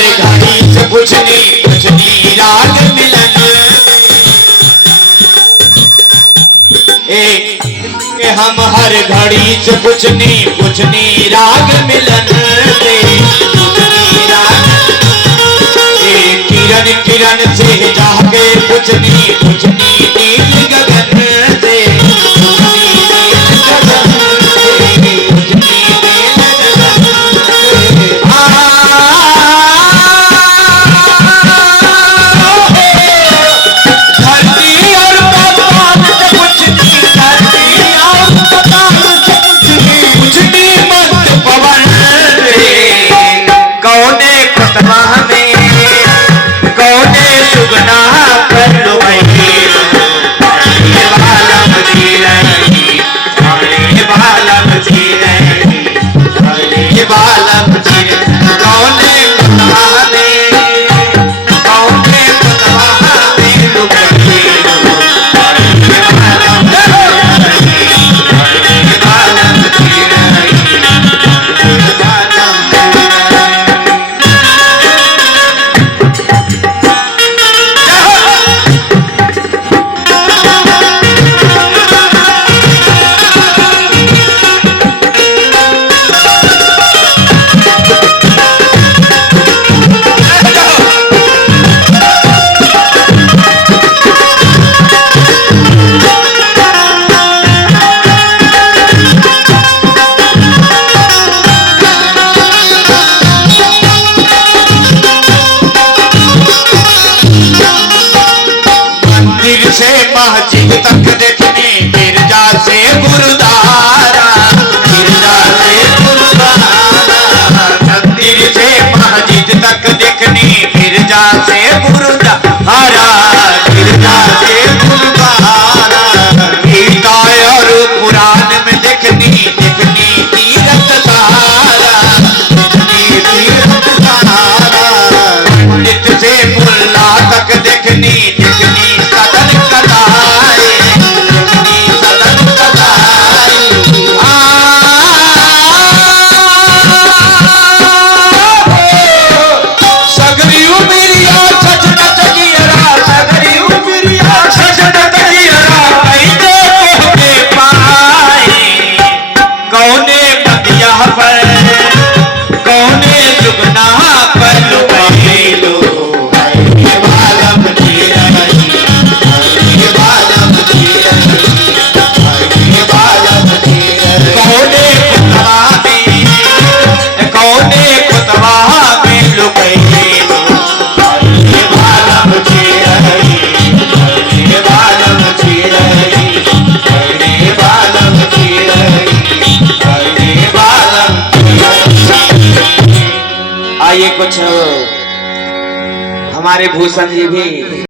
हर घड़ी से पूछनी राग मिलन के हम हर घड़ी से पूछनी राग मिलन से किरण किरण से जागे पूछनी नील गगन से मस्जिद तक देखने गिरजा से गुरुद्वारा मंदिर से मस्जिद तक देखने गिरजा से गुरुद्वारा गिरजा से गुरुद्वारा गीता और कुरान में देखनी तीरथ तारा पंडित से मुल्ला तक देखनी सदन आइए कुछ हमारे भूषण जी भी